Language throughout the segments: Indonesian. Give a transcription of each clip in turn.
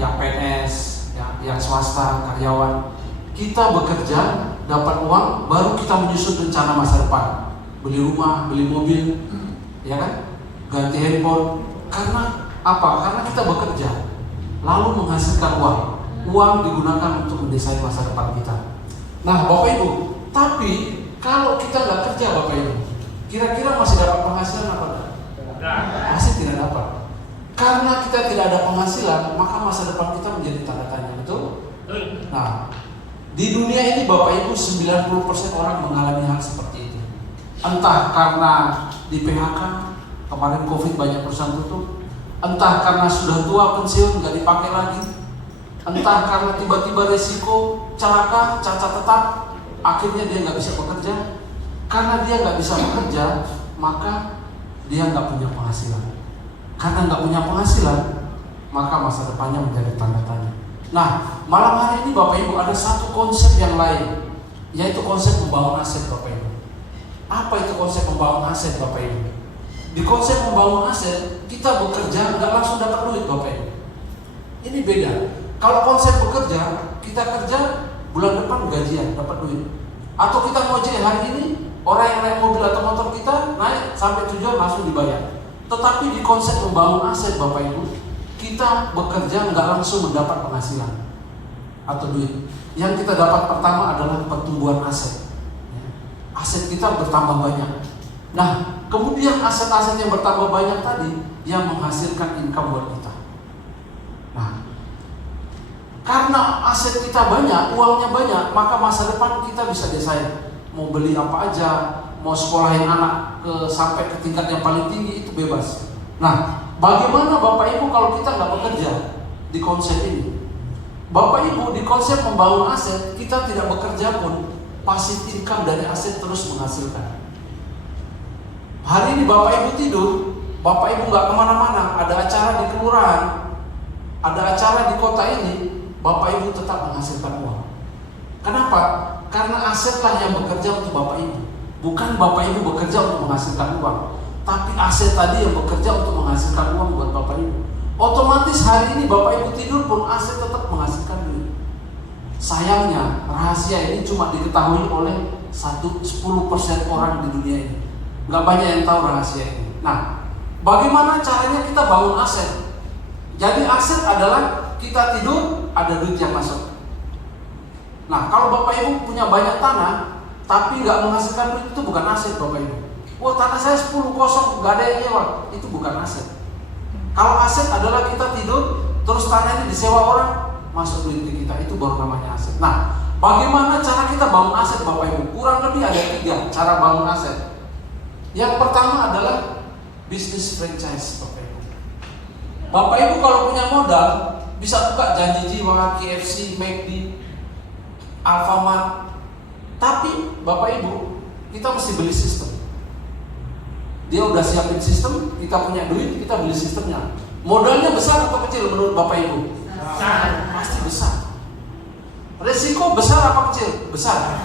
yang PNS, yang swasta, karyawan. Kita bekerja, dapat uang, baru kita menyusun rencana masa depan. Beli rumah, beli mobil, ya kan? Ganti handphone. Karena apa? Karena kita bekerja, lalu menghasilkan uang. Uang digunakan untuk mendesain masa depan kita. Nah, Bapak Ibu, tapi kalau kita nggak kerja, Bapak Ibu, kira-kira masih dapat penghasilan apa enggak? Masih tidak dapat. Karena kita tidak ada penghasilan, maka masa depan kita menjadi tanda tanya, betul? Nah, di dunia ini Bapak Ibu 90% orang mengalami hal seperti itu. Entah karena di PHK, kemarin COVID banyak perusahaan tutup. Entah karena sudah tua pensiun nggak dipakai lagi. Entah karena tiba-tiba resiko celaka, cacat tetap, akhirnya dia nggak bisa bekerja. Karena dia nggak bisa bekerja, maka dia nggak punya penghasilan. Karena nggak punya penghasilan, maka masa depannya menjadi tanda tanya. Nah, malam hari ini Bapak Ibu ada satu konsep yang lain, yaitu konsep membangun aset, Bapak Ibu. Apa itu konsep membangun aset, Bapak Ibu? Di konsep membangun aset, kita bekerja nggak langsung dapat duit, Bapak Ibu. Ini beda. Kalau konsep bekerja, kita kerja bulan depan gajian, dapat duit. Atau kita ngojek hari ini, orang yang naik mobil atau motor kita naik sampai tujuan langsung dibayar. Tetapi di konsep membangun aset, Bapak Ibu, kita bekerja nggak langsung mendapat penghasilan atau duit. Yang kita dapat pertama adalah pertumbuhan aset. Aset kita bertambah banyak. Nah, kemudian aset-aset yang bertambah banyak tadi yang menghasilkan income buat kita. Nah, karena aset kita banyak, uangnya banyak, maka masa depan kita bisa desain mau beli apa aja, mau sekolahin anak sampai ke tingkat yang paling tinggi, itu bebas. Nah, bagaimana Bapak Ibu kalau kita nggak bekerja di konsep ini? Bapak Ibu, di konsep membangun aset, kita tidak bekerja pun passive income dari aset terus menghasilkan. Hari ini Bapak Ibu tidur, Bapak Ibu nggak kemana-mana, ada acara di kelurahan, ada acara di kota ini, Bapak Ibu tetap menghasilkan uang. Kenapa? Karena asetlah yang bekerja untuk Bapak Ibu. Bukan Bapak Ibu bekerja untuk menghasilkan uang, tapi aset tadi yang bekerja untuk menghasilkan uang buat Bapak Ibu. Otomatis hari ini Bapak Ibu tidur pun aset tetap menghasilkan duit. Sayangnya rahasia ini cuma diketahui oleh 10% orang di dunia ini. Nggak banyak yang tahu rahasia ini. Nah, bagaimana caranya kita bangun aset? Jadi aset adalah kita tidur, ada duit yang masuk. Nah, kalau Bapak Ibu punya banyak tanah tapi nggak menghasilkan duit, itu bukan aset, Bapak Ibu. Wah, tanah saya 10 kosong, nggak ada yang nyewa, itu bukan aset. Kalau aset adalah kita tidur, terus tanah ini disewa orang, masuk duit ke kita, itu baru namanya aset. Nah, bagaimana cara kita bangun aset, Bapak Ibu? Kurang lebih ada 3 cara bangun aset. Yang pertama adalah bisnis franchise, Bapak Ibu. Bapak Ibu kalau punya modal, bisa buka Janji Jiwa, KFC, McD, Alfamart. Tapi Bapak Ibu, kita mesti beli sistem. Dia udah siapin sistem, kita punya duit, kita beli sistemnya. Modalnya besar atau kecil menurut Bapak Ibu? Besar. Pasti besar. Resiko besar apa kecil? Besar.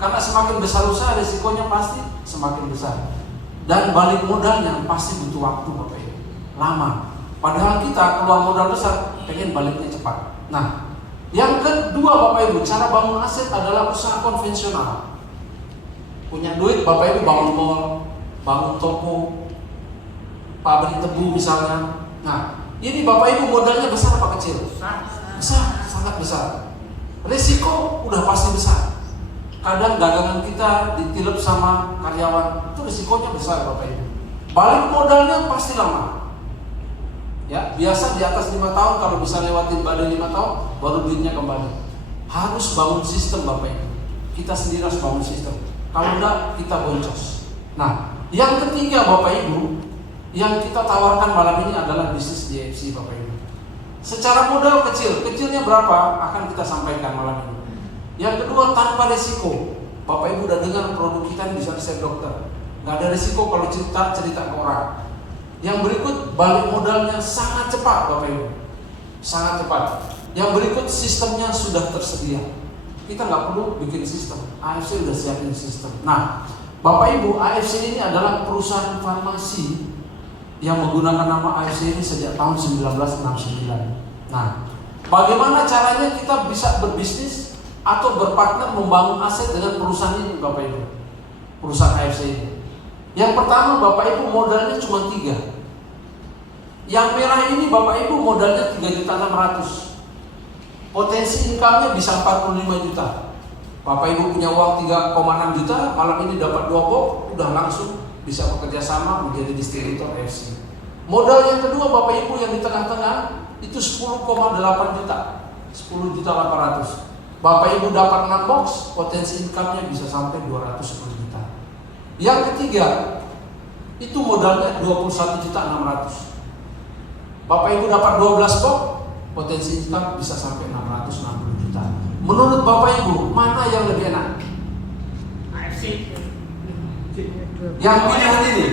Karena semakin besar usaha, resikonya pasti semakin besar. Dan balik modalnya pasti butuh waktu, Bapak Ibu, lama. Padahal kita keluar modal besar, pengen baliknya cepat. Nah, yang kedua Bapak Ibu, cara bangun aset adalah usaha konvensional. Punya duit, Bapak Ibu bangun mall, bangun toko, pabrik tebu misalnya. Nah, ini Bapak Ibu modalnya besar apa kecil? Besar, sangat besar. Risiko udah pasti besar. Kadang dagangan kita ditilep sama karyawan, itu risikonya besar, Bapak Ibu. Balik modalnya pasti lama. Ya, biasa di atas 5 tahun, kalau bisa lewatin badai 5 tahun, baru duitnya kembali. Harus bangun sistem, Bapak Ibu. Kita sendiri harus bangun sistem. Kalau enggak, kita boncos. Nah, yang ketiga Bapak Ibu, yang kita tawarkan malam ini adalah bisnis DFC, Bapak Ibu. Secara modal kecil, kecilnya berapa akan kita sampaikan malam ini. Yang kedua, tanpa risiko. Bapak Ibu udah dengar produk kita bisa resep dokter. Nggak ada risiko kalau cerita ke orang. Yang berikut, balik modalnya sangat cepat, Bapak Ibu. Sangat cepat. Yang berikut, sistemnya sudah tersedia. Kita nggak perlu bikin sistem. AFC udah siapin sistem. Nah, Bapak Ibu, AFC ini adalah perusahaan farmasi yang menggunakan nama AFC ini sejak tahun 1969. Nah, Bagaimana caranya kita bisa berbisnis atau berpartner membangun aset dengan perusahaan ini Bapak Ibu, perusahaan AFC ini? Yang pertama Bapak Ibu, modalnya cuma 3. Yang merah ini Bapak Ibu modalnya 3.600.000. Potensi income-nya bisa 45 juta. Bapak Ibu punya uang 3,6 juta, malam ini dapat 2 box, udah langsung bisa bekerja sama menjadi distributor AFC. Modal yang kedua Bapak Ibu yang di tengah-tengah itu 10,8 juta, 10.800.000. Bapak Ibu dapat 6 box, potensi income-nya bisa sampai 210 juta. Yang ketiga itu modalnya 21.600.000. Bapak Ibu dapat 12 box, potensi income bisa sampai 660 juta. Menurut Bapak Ibu, mana yang lebih enak? Yang pilihan ini,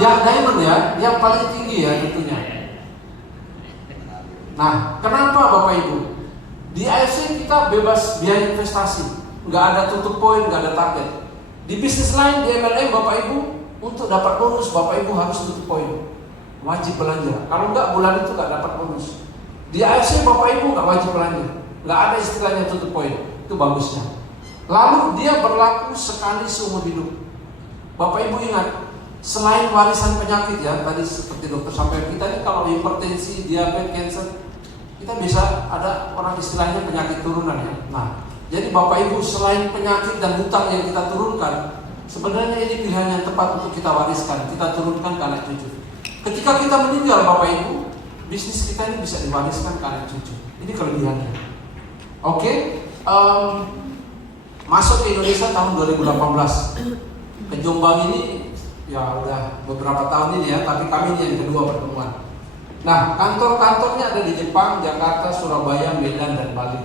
yang diamond ya, yang paling tinggi ya tentunya. Nah, kenapa Bapak Ibu? Di AFC kita bebas biaya investasi, nggak ada tutup poin, nggak ada target. Di bisnis lain di MLM Bapak Ibu, untuk dapat bonus Bapak Ibu harus tutup poin, wajib belanja. Kalau nggak bulan itu nggak dapat bonus. Di AFC Bapak Ibu nggak wajib belanja, nggak ada istilahnya tutup poin. Itu bagusnya. Lalu dia berlaku sekali seumur hidup. Bapak Ibu ingat, selain warisan penyakit ya, tadi seperti dokter sampaikan, kita ini kalau hipertensi, diabetes, cancer, kita bisa ada orang istilahnya penyakit turunan ya. Nah, jadi Bapak Ibu selain penyakit dan hutang yang kita turunkan, sebenarnya ini pilihan yang tepat untuk kita wariskan, kita turunkan ke anak cucu. Ketika kita meninggal Bapak Ibu, bisnis kita ini bisa diwariskan ke anak cucu. Ini kelebihannya. Oke, masuk ke Indonesia tahun 2018. Ke Jombang ini ya udah beberapa tahun ini ya, tapi kami ini yang kedua pertemuan. Nah, kantor-kantornya ada di Jepang, Jakarta, Surabaya, Medan, dan Bali.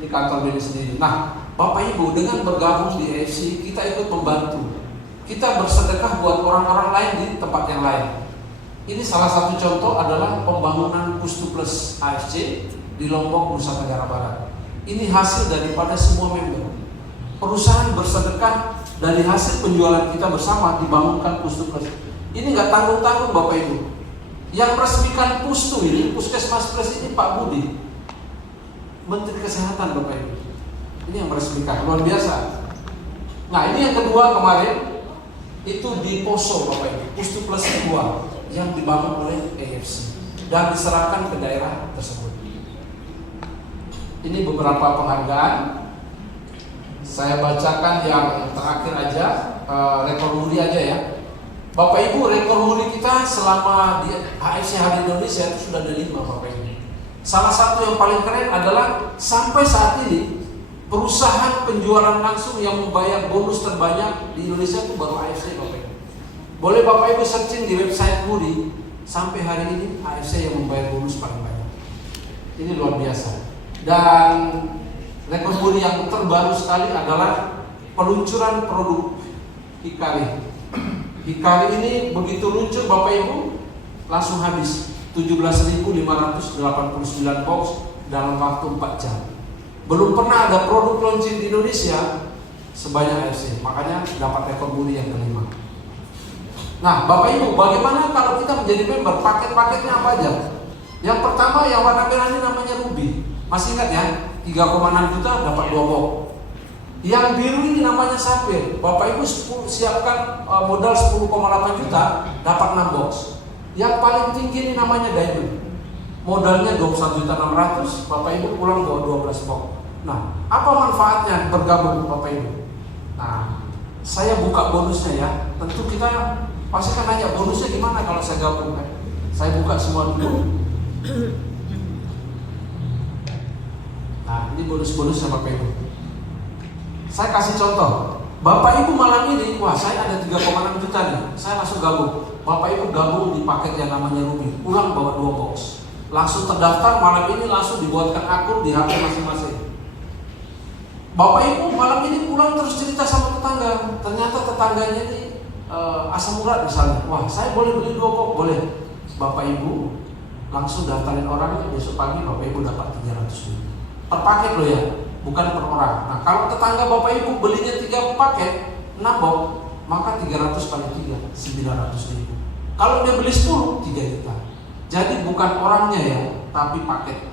Ini kantor BNI sendiri. Nah, Bapak Ibu dengan bergabung di AFC, kita ikut membantu. Kita bersedekah buat orang-orang lain di tempat yang lain. Ini salah satu contoh adalah pembangunan Pustu Plus AFC di Lombok, Nusa Tenggara Barat. Ini hasil daripada semua member. Perusahaan bersedekah dari hasil penjualan kita bersama dibangunkan Pustu Plus. Ini nggak tanggung-tanggung Bapak Ibu. Yang meresmikan Pustu ini, Puskesmas Plus ini Pak Budi, Menteri Kesehatan Bapak Ibu. Ini yang meresmikan, luar biasa. Nah ini yang kedua kemarin, itu di Poso Bapak Ibu, Pustu Plus kedua yang dibangun oleh AFC dan diserahkan ke daerah tersebut. Ini beberapa penghargaan. Saya bacakan yang terakhir aja, rekor muri aja ya. Bapak Ibu, rekor muri kita selama di AFC Hadir Indonesia itu sudah ada 5 Bapak Ibu. Salah satu yang paling keren adalah sampai saat ini perusahaan penjualan langsung yang membayar bonus terbanyak di Indonesia itu baru AFC Bapak Ibu. Boleh Bapak Ibu searching di website Muri, sampai hari ini AFC yang membayar bonus paling banyak. Ini luar biasa. Dan rekor Muri yang terbaru sekali adalah peluncuran produk Hikari. Hikari ini begitu luncur Bapak Ibu langsung habis 17.589 box dalam waktu 4 jam. Belum pernah ada produk launching di Indonesia sebanyak AFC, makanya dapat rekor muri yang kelima. Nah Bapak Ibu, bagaimana kalau kita menjadi member? Paket-paketnya apa aja? Yang pertama yang warna merah ini namanya Ruby. Masih ingat ya? 3,6 juta dapat 2 box. Yang biru ini namanya Sapphire. Bapak Ibu siapkan modal 10,8 juta dapat 6 box. Yang paling tinggi ini namanya Diamond. Modalnya 21.600.000, Bapak Ibu pulang bawa 12 box. Nah, apa manfaatnya bergabung Bapak Ibu? Nah, saya buka bonusnya ya. Tentu kita pasti kan nanya bonusnya gimana kalau saya gabung kan? Saya buka semua dulu. Nah, ini bonus-bonusnya Bapak Ibu. Saya kasih contoh. Bapak Ibu malam ini, wah saya ada 3,6 juta nih, saya langsung gabung. Bapak Ibu gabung di paket yang namanya Ruby, pulang bawa 2 box. Langsung terdaftar malam ini, langsung dibuatkan akun di HP masing-masing. Bapak Ibu malam ini pulang terus cerita sama tetangga. Ternyata tetangganya ini asam urat misalnya. Wah saya boleh beli 2 box? Boleh. Bapak Ibu langsung daftarin orang, besok pagi Bapak Ibu dapat 300 ribu. Per paket loh ya, bukan per orang. Nah kalau tetangga Bapak Ibu belinya 3 paket 6 box, maka 300 kali 3 900 ribu. Kalau dia beli 10, 3 juta. Jadi bukan orangnya ya, tapi paket.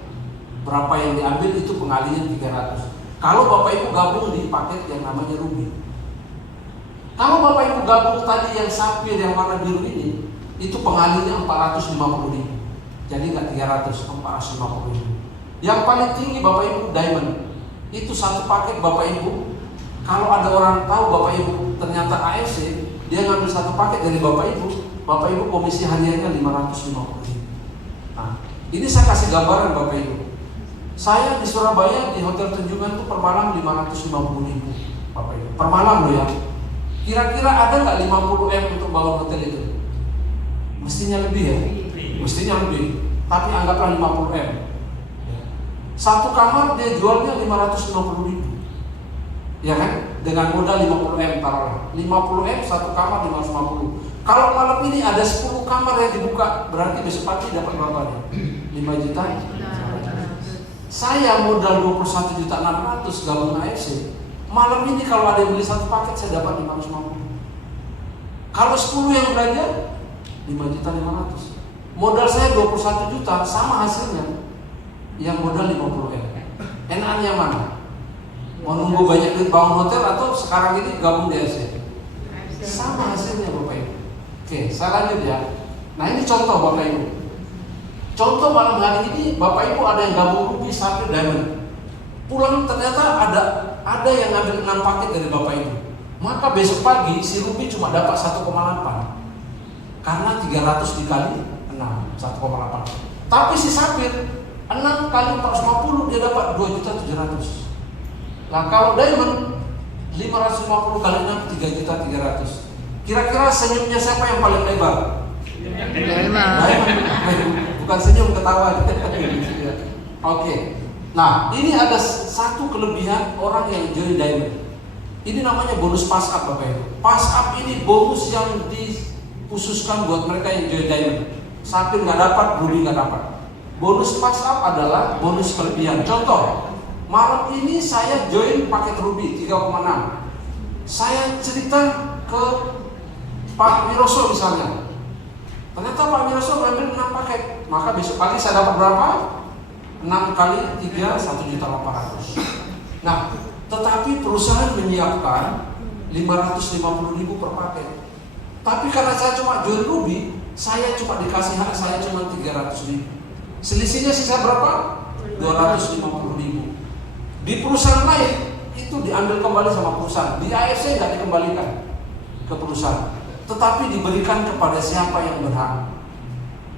Berapa yang diambil itu pengalihan 300. Kalau Bapak Ibu gabung di paket yang namanya Ruby. Kalau Bapak Ibu gabung tadi yang Sapphire yang warna biru ini, itu pengalihannya 450.000. Jadi nggak 300, 450.000. Yang paling tinggi Bapak Ibu Diamond. Itu satu paket Bapak Ibu. Kalau ada orang tahu Bapak Ibu ternyata AFC, dia ngambil satu paket dari Bapak Ibu komisi hariannya 550.000. Nah, ini saya kasih gambaran Bapak Ibu. Saya di Surabaya di Hotel Tunjungan itu per malam 550.000 Bapak Ibu. Per malam loh ya. Kira-kira ada nggak 50 M untuk bangun hotel itu? Mestinya lebih ya. Mestinya lebih. Tapi anggaplah 50 M. Satu kamar dia jualnya 550.000. Ya kan? Dengan modal 50 M taruhlah. 50 M satu kamar 550. Kalau malam ini ada 10 kamar yang dibuka, berarti besok pagi dapat berapa nih? 5 juta. Saya modal 21.600.000 gabung AFC. Malam ini kalau ada yang beli satu paket saya dapat 550. Kalau 10 yang belanja 5.500.000. Modal saya 21 juta sama hasilnya yang modal 50 M. Enaknya mana? Mau nunggu banyak duit bangun hotel atau sekarang ini gabung di AFC? Sama hasilnya Bapak Ibu. Oke, saya lanjut ya. Nah ini contoh Bapak Ibu. Contoh malam hari ini Bapak Ibu ada yang gabung Ruby, Sapphire, Diamond. Pulang ternyata ada yang ngambil 6 paket dari Bapak Ibu. Maka besok pagi si Ruby cuma dapat 1,8. Karena 300 dikali 6, 1,8. Tapi si Sapphire 6 kali 450 dia dapat 2.700.000. Nah kalau Diamond 550 kali 6 3.300.000. Kira-kira senyumnya siapa yang paling lebar? Diamond. Bukan senyum, ketawa. Oke. Nah, ini ada satu kelebihan orang yang join Diamond. Ini namanya bonus pass up Bapak Ibu. Pass up ini bonus yang dikhususkan buat mereka yang join Diamond. Sapphire nggak dapat, Ruby nggak dapat. Bonus pass up adalah bonus kelebihan. Contoh, malam ini saya join paket Ruby 3,6. Saya cerita ke Pak Miroso misalnya. Ternyata Pak Miroso ngambil 6 paket. Maka besok pagi saya dapat berapa? 6 kali 3, 1.800.000. Nah, tetapi perusahaan menyiapkan 550.000 per paket. Tapi karena saya cuma join Ruby, saya cuma dikasih hak saya cuma 300.000. Selisihnya sisa berapa? 250.000. Di perusahaan lain itu diambil kembali sama perusahaan. Di AFC nggak dikembalikan ke perusahaan, tetapi diberikan kepada siapa yang berhak.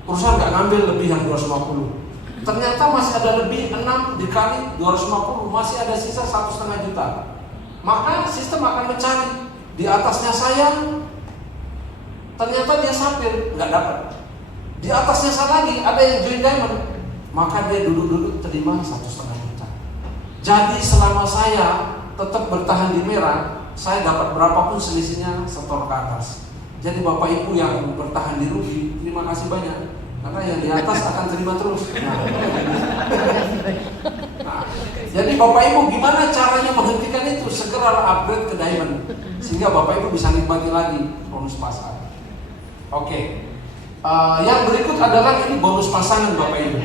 Perusahaan nggak ngambil lebih yang 250. Ternyata masih ada lebih 6 dikali 250, masih ada sisa 1,5 juta. Maka sistem akan mencari di atasnya saya, ternyata dia Sapphire nggak dapat. Di atasnya saya lagi ada yang join Diamond, maka dia duduk-duduk terima 1,5 juta. Jadi selama saya tetap bertahan di merah, saya dapat berapapun selisihnya setor ke atas. Jadi Bapak Ibu yang bertahan di Ruby, terima kasih banyak. Karena yang di atas akan terima terus. Nah, jadi Bapak Ibu gimana caranya menghentikan itu? Segera upgrade ke Diamond, sehingga Bapak Ibu bisa nikmati lagi bonus pasar. Oke. Yang berikut adalah ini bonus pasangan Bapak Ibu.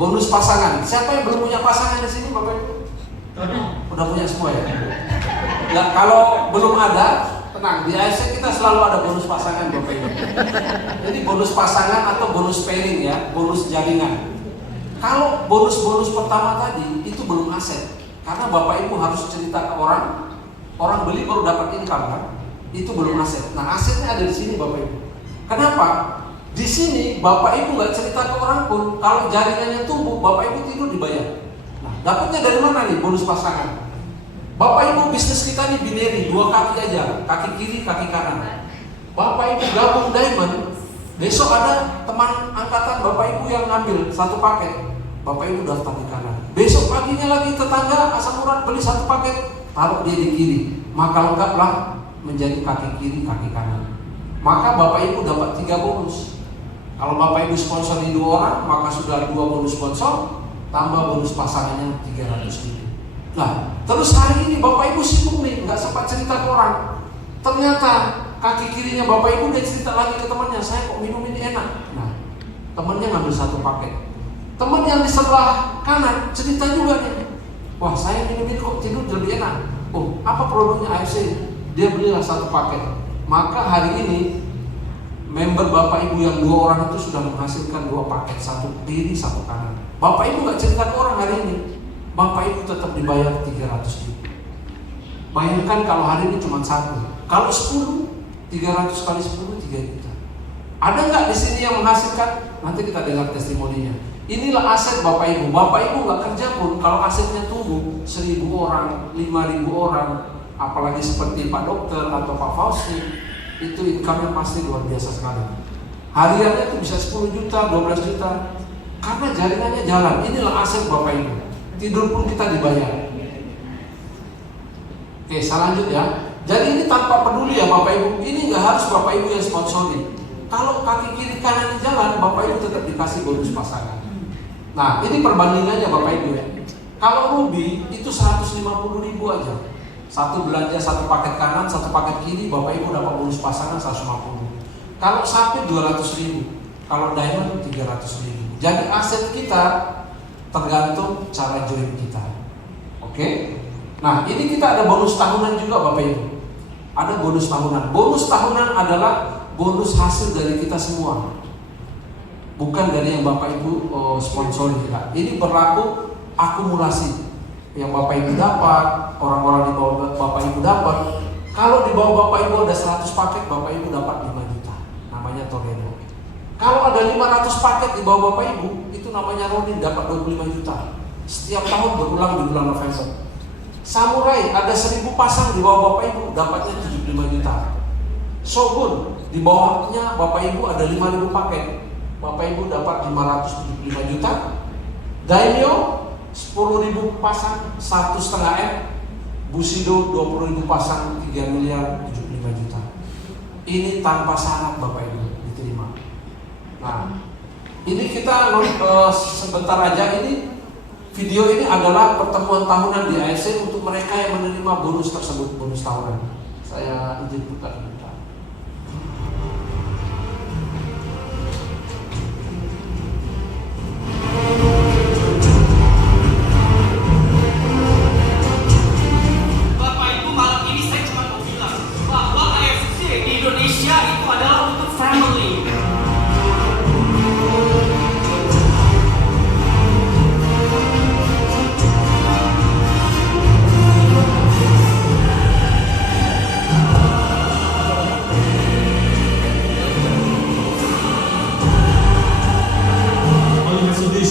Bonus pasangan. Siapa yang belum punya pasangan di sini Bapak Ibu? Udah punya semua ya? Nah, kalau belum ada, tenang, di AFC kita selalu ada bonus pasangan Bapak Ibu. Jadi bonus pasangan atau bonus pairing ya, bonus jaringan. Kalau bonus-bonus pertama tadi itu belum aset, karena Bapak Ibu harus cerita ke orang beli baru dapat income kan? Itu belum aset. Nah asetnya ada di sini Bapak Ibu. Kenapa? Di sini Bapak Ibu nggak cerita ke orang pun, kalau jaringannya tumbuh, Bapak Ibu tidur dibayar. Nah dapatnya dari mana nih bonus pasangan? Bapak Ibu bisnis kita nih binary, 2 kaki aja, kaki kiri, kaki kanan. Bapak Ibu gabung Diamond, besok ada teman angkatan Bapak Ibu yang ngambil 1 paket, Bapak Ibu daftar di kanan. Besok paginya lagi tetangga asam urat beli 1 paket, taruh dia di kiri. Maka lengkaplah menjadi kaki kiri, kaki kanan. Maka Bapak Ibu dapat 3 bonus. Kalau Bapak Ibu sponsori 2 orang, maka sudah 2 bonus sponsor, tambah bonus pasangannya 300.000. Nah, terus hari ini Bapak Ibu sibuk nih, nggak sempat cerita ke orang. Ternyata kaki kirinya Bapak Ibu dia cerita lagi ke temannya, saya kok minum ini enak. Nah, temennya ngambil satu paket. Temen yang di sebelah kanan cerita juga nih, wah saya minum ini kok tidur lebih enak. Oh, apa produknya AFC? Dia belilah satu paket. Maka hari ini member Bapak Ibu yang 2 orang itu sudah menghasilkan 2 paket, satu kiri, satu kanan. Bapak Ibu nggak cerita ke orang hari ini, Bapak Ibu tetap dibayar 300 ribu. Bayangkan kalau hari ini cuma satu, kalau 10, 300 kali 10, 3 juta. Ada nggak di sini yang menghasilkan? Nanti kita dengar testimoninya. Inilah aset Bapak Ibu. Bapak Ibu nggak kerja pun, kalau asetnya tumbuh 1.000 orang, 5.000 orang, apalagi seperti Pak Dokter atau Pak Fauzi, itu income-nya pasti luar biasa sekali. Hariannya itu bisa 10 juta, 12 juta, karena jaringannya jalan. Inilah aset Bapak Ibu. Tidur pun kita dibayar. Oke, saya lanjut ya. Jadi ini tanpa peduli ya Bapak Ibu. Ini nggak harus Bapak Ibu yang sponsori. Kalau kaki kiri kanan jalan, Bapak Ibu tetap dikasih bonus pasangan. Nah, ini perbandingannya Bapak Ibu ya. Kalau Ruby itu 150 ribu aja. Satu belanja satu paket kanan, satu paket kiri, Bapak Ibu dapat bonus pasangan 150. Kalau Sapit 200 ribu, kalau Diamond 300 ribu. Jadi aset kita tergantung cara join kita. Oke? Nah, ini kita ada bonus tahunan juga Bapak Ibu. Ada bonus tahunan. Bonus tahunan adalah bonus hasil dari kita semua, bukan dari yang Bapak Ibu sponsori kita. Ini berlaku akumulasi. Yang Bapak Ibu dapat, orang-orang di bawah Bapak Ibu dapat. Kalau di bawah Bapak Ibu ada 100 paket, Bapak Ibu dapat 5 juta. Namanya Tornado. Kalau ada 500 paket di bawah Bapak Ibu, itu namanya Rodin, dapat 25 juta. Setiap tahun berulang di bulan November. Samurai ada 1.000 pasang di bawah Bapak Ibu, dapatnya 75 juta. Shogun di bawahnya Bapak Ibu ada 5.000 paket, Bapak Ibu dapat 575 juta. Daimyo 10.000 pasang 1,5 M. Bushido 20.000 pasang 3 miliar 75 juta. Ini tanpa syarat Bapak Ibu diterima. Nah, ini kita sebentar aja. Ini video ini adalah pertemuan tahunan di AFC untuk mereka yang menerima bonus tersebut, bonus tahunan. Saya izin putar sebentar. Bapak Ibu, malam ini saya cuma mau bilang bahwa AFC di Indonesia itu adalah untuk family.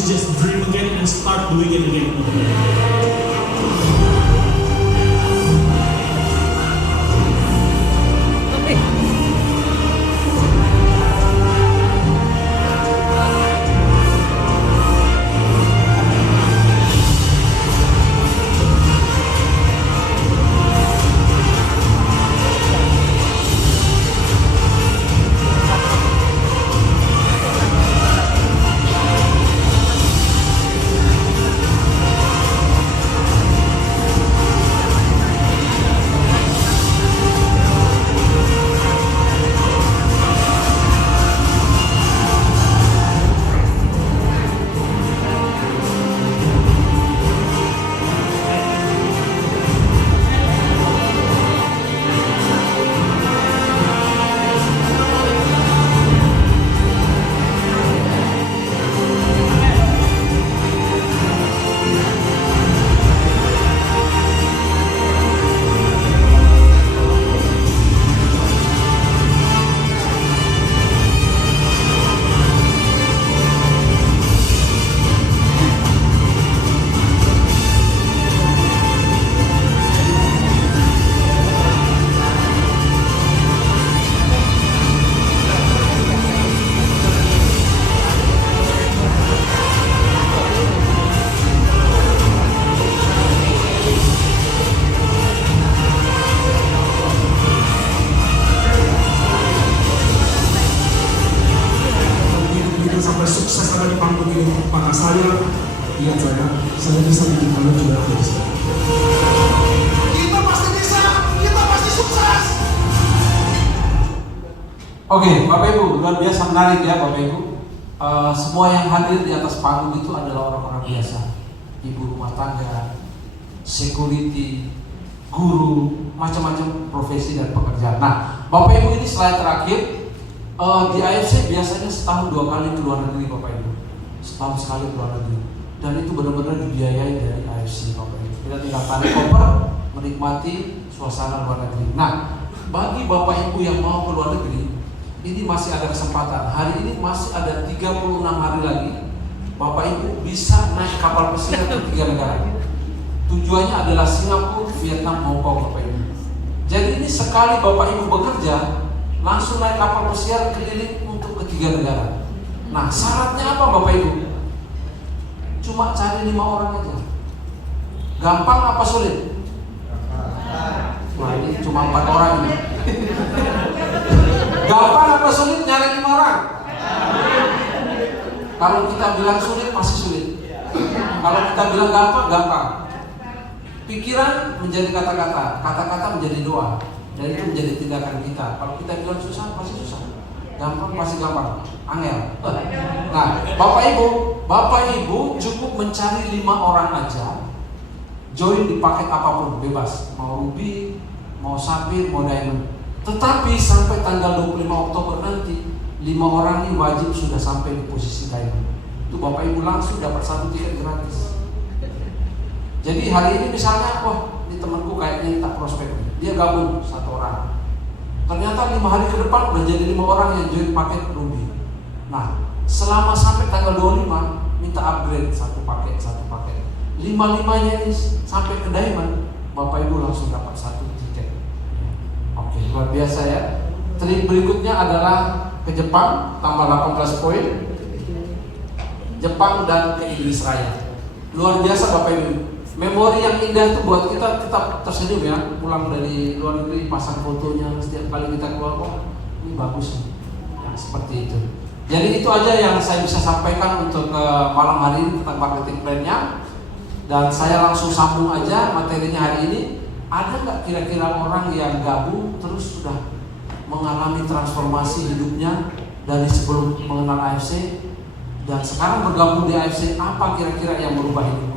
Just dream again and start doing it again. saya bisa bikin kalian juga bisa. Kita pasti bisa, kita pasti sukses. Oke, Bapak Ibu, luar biasa menarik ya Bapak Ibu. semua yang hadir di atas panggung itu adalah orang-orang biasa, ibu rumah tangga, security, guru, macam-macam profesi dan pekerjaan. Nah, Bapak Ibu, ini slide terakhir. Di AFC biasanya setahun 2 kali ke luar negeri, Bapak Ibu. Setahun sekali ke luar negeri. Dan itu benar-benar dibiayai dari AFC, Bapak Ibu. Kita tinggal tarik koper, menikmati suasana luar negeri. Nah, bagi Bapak Ibu yang mau ke luar negeri, ini masih ada kesempatan. Hari ini masih ada 36 hari lagi. Bapak Ibu bisa naik kapal pesiar ke 3 negara. Tujuannya adalah Singapura, Vietnam, Hong Kong, Bapak Ibu. Jadi ini sekali Bapak Ibu bekerja, langsung naik kapal pesiar keliling untuk ke 3 negara. Nah, syaratnya apa Bapak Ibu? Cuma cari 5 orang aja. Gampang apa sulit? Wah, ini cuma 4 orang ini. Gampang apa sulit nyari 5 orang? Kalau kita bilang sulit, pasti sulit. Kalau kita bilang gampang, gampang. Pikiran menjadi kata-kata, kata-kata menjadi doa, dan itu menjadi tindakan kita. Kalau kita bilang susah, pasti susah. Gampang, pasti gampang. Angel. Nah, Bapak Ibu cukup mencari 5 orang aja. Join di paket apapun, bebas. Mau ruby, mau sapphire, mau diamond. Tetapi sampai tanggal 25 Oktober nanti, 5 orang ini wajib sudah sampai di posisi diamond. Itu Bapak Ibu langsung dapat 1 tiket gratis. Jadi hari ini misalnya, wah ini temanku kayaknya tak prospek, dia gabung 1 orang. Ternyata 5 hari ke depan udah jadi 5 orang yang join paket ruby. Nah, selama sampai tanggal 25 minta upgrade 1 paket. 5-5-nya ini sampai ke diamond, Bapak Ibu langsung dapat 1 tiket. Oke, luar biasa ya. Trip berikutnya adalah ke Jepang, tambah 18 poin. Jepang dan ke Inggris Raya. Luar biasa Bapak Ibu. Memori yang indah itu buat kita tetap tersenyum ya. Pulang dari luar negeri, pasang fotonya setiap kali kita keluar, wah ini bagus nih. Nah, seperti itu. Jadi itu aja yang saya bisa sampaikan untuk malam hari ini tentang marketing plan-nya. Dan saya langsung sambung aja materinya hari ini. Ada nggak kira-kira orang yang gabung terus sudah mengalami transformasi hidupnya dari sebelum mengenal AFC dan sekarang bergabung di AFC, apa kira-kira yang merubah hidup?